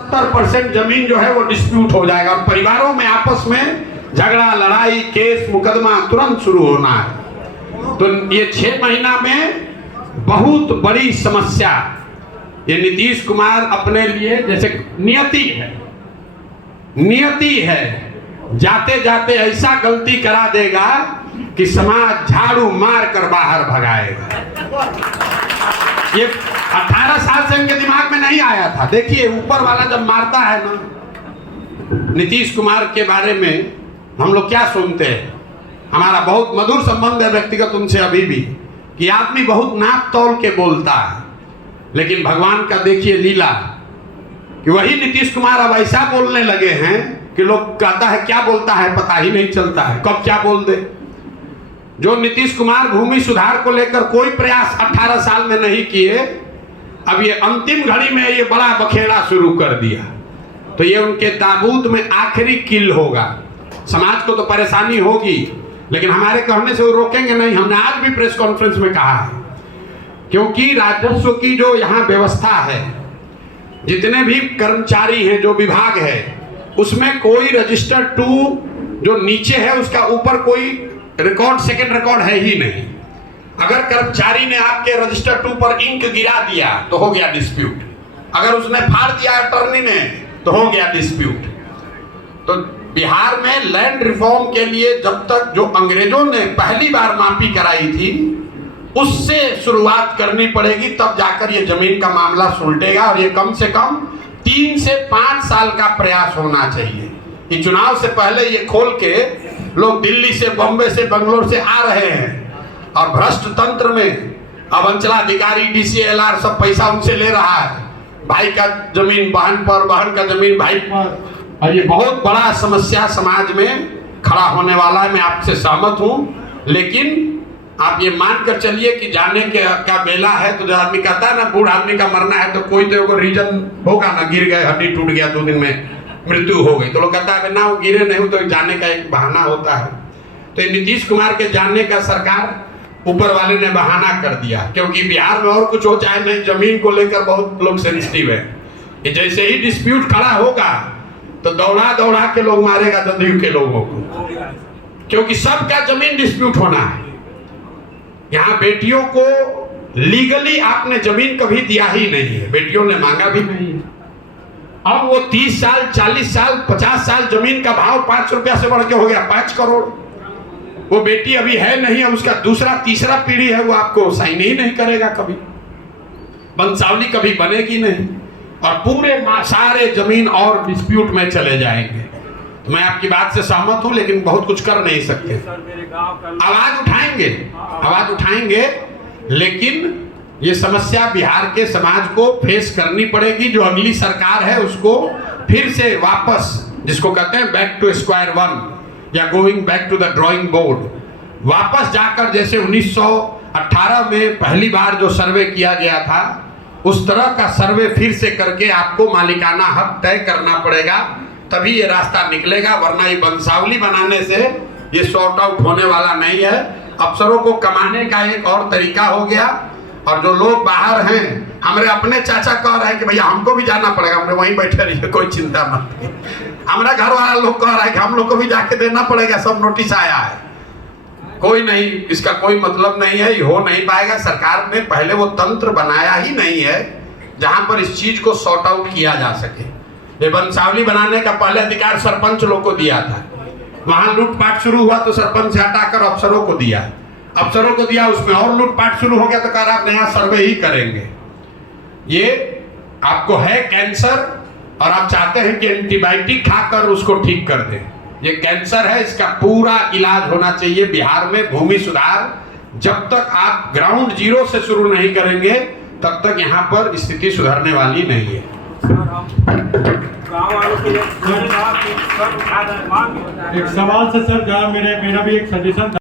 70% जमीन जो है वो डिस्प्यूट हो जाएगा और परिवारों में आपस में झगड़ा, लड़ाई, केस, मुकदमा तुरंत शुरू होना है। तो ये 6 महीना में बहुत बड़ी समस्या ये नीतीश कुमार अपने लिए जैसे नियति है, जाते जाते ऐसा गलती करा देगा कि समाज झाड़ू मार कर बाहर भगाएगा। ये 18 साल से इनके दिमाग में नहीं आया था। देखिए ऊपर वाला जब मारता है ना, नीतीश कुमार के बारे में हम लोग क्या सुनते हैं, हमारा बहुत मधुर संबंध है व्यक्तिगत उनसे अभी भी, कि आदमी बहुत नाप तौल के बोलता है, लेकिन भगवान का देखिए लीला कि वही नीतीश कुमार अब ऐसा बोलने लगे हैं कि लोग कहता है क्या बोलता है पता ही नहीं चलता है, कब क्या बोल दे। जो नीतीश कुमार भूमि सुधार को लेकर कोई प्रयास 18 साल में नहीं किए, अब ये अंतिम घड़ी में ये बड़ा बखेड़ा शुरू कर दिया, तो ये उनके ताबूत में आखिरी किल होगा। समाज को तो परेशानी होगी, लेकिन हमारे कहने से वो रोकेंगे नहीं। हमने आज भी प्रेस कॉन्फ्रेंस में कहा है, क्योंकि राजस्व की जो यहाँ व्यवस्था है, जितने भी कर्मचारी हैं, जो विभाग है, उसमें कोई रजिस्टर 2 जो नीचे है उसका ऊपर कोई रिकॉर्ड, सेकंड रिकॉर्ड है ही नहीं। अगर कर्मचारी ने आपके रजिस्टर 2 पर इंक गिरा दिया तो हो गया डिस्प्यूट, अगर उसने फाड़ दिया अटर्नी ने तो हो गया डिस्प्यूट। तो बिहार में लैंड रिफॉर्म के लिए जब तक जो अंग्रेजों ने पहली बार मापी कराई थी उससे शुरुआत करनी पड़ेगी, तब जाकर ये जमीन का मामला सुलटेगा। और ये कम से कम 3 से 5 साल का प्रयास होना चाहिए कि चुनाव से पहले ये खोल के लोग दिल्ली से, बॉम्बे से, बेंगलोर से आ रहे हैं और भ्रष्ट तंत्र में अब अंचलाधिकारी, DCLR सब पैसा उनसे ले रहा है, भाई का जमीन बहन पर, बहन का जमीन भाई पर, और ये बहुत बड़ा समस्या समाज में खड़ा होने वाला है। मैं आपसे सहमत हूँ, लेकिन आप ये मान कर चलिए कि जाने के का बेला है। तो जो आदमी कहता है ना बूढ़ आदमी का मरना है, तो कोई तो रीजन होगा ना, गिर गए, हड्डी टूट गया, 2 दिन में मृत्यु हो गई, तो लोग कहता है ना वो गिरे नहीं, तो जाने का एक बहाना होता है। तो नीतीश कुमार के जानने का सरकार ऊपर वाले ने बहाना कर दिया, क्योंकि बिहार में और कुछ हो चाहे नहीं, जमीन को लेकर बहुत लोग सेंसिटिव है। कि जैसे ही डिस्प्यूट खड़ा होगा तो दौड़ा दौड़ा के लोग मारेगा जदयू के लोगों को, क्योंकि सबका जमीन डिस्प्यूट होना है। यहाँ बेटियों को लीगली आपने जमीन कभी दिया ही नहीं है, बेटियों ने मांगा भी नहीं है। अब वो 30 साल, 40 साल, 50 साल जमीन का भाव 5 रुपया से बढ़ के हो गया 5 करोड़। वो बेटी अभी है नहीं, अब उसका दूसरा तीसरा पीढ़ी है, वो आपको साइन ही नहीं करेगा कभी, वंशावली कभी बनेगी नहीं, और पूरे सारे जमीन और डिस्प्यूट में चले जाएंगे। तो मैं आपकी बात से सहमत हूं, लेकिन बहुत कुछ कर नहीं सकते। आवाज उठाएंगे, लेकिन ये समस्या बिहार के समाज को फेस करनी पड़ेगी। जो अगली सरकार है उसको फिर से वापस, जिसको कहते हैं बैक टू स्क्वायर 1 या going back to the drawing board, वापस जाकर जैसे 1918 में पहली बार जो सर्वे किया गया था, उस तरह का सर्वे फिर से करके आपको मालिकाना हक तय करना पड़ेगा, तभी ये रास्ता निकलेगा। वरना ये वंशावली बनाने से ये सॉर्ट आउट होने वाला नहीं है। अफसरों को कमाने का एक और तरीका हो गया, और जो लोग बाहर हैं, हमारे अपने चाचा कह रहे हैं कि भैया हमको भी जाना पड़ेगा, हमने वहीं बैठे रहिए, कोई चिंता मत। हमारा घर वाला लोग कह रहा है कि हम लोग को भी जाके देना पड़ेगा, सब नोटिस आया है। कोई नहीं, इसका कोई मतलब नहीं है, ये हो नहीं पाएगा। सरकार ने पहले वो तंत्र बनाया ही नहीं है जहां पर इस चीज को सॉर्ट आउट किया जा सके। ये वंशावली बनाने का पहले अधिकार सरपंच लोग को दिया था, वहां लूटपाट शुरू हुआ तो सरपंच से हटाकर अफसरों को दिया, उसमें और लूटपाट शुरू हो गया तो कह रहा आप नया सर्वे ही करेंगे। ये आपको है कैंसर, और आप चाहते हैं कि एंटीबायोटिक खाकर उसको ठीक कर दें। ये कैंसर है, इसका पूरा इलाज होना चाहिए बिहार में। भूमि सुधार जब तक आप ग्राउंड जीरो से शुरू नहीं करेंगे, तब तक यहाँ पर स्थिति सुधरने वाली नहीं है। एक सवाल से सर, मेरा भी एक सजेशन था।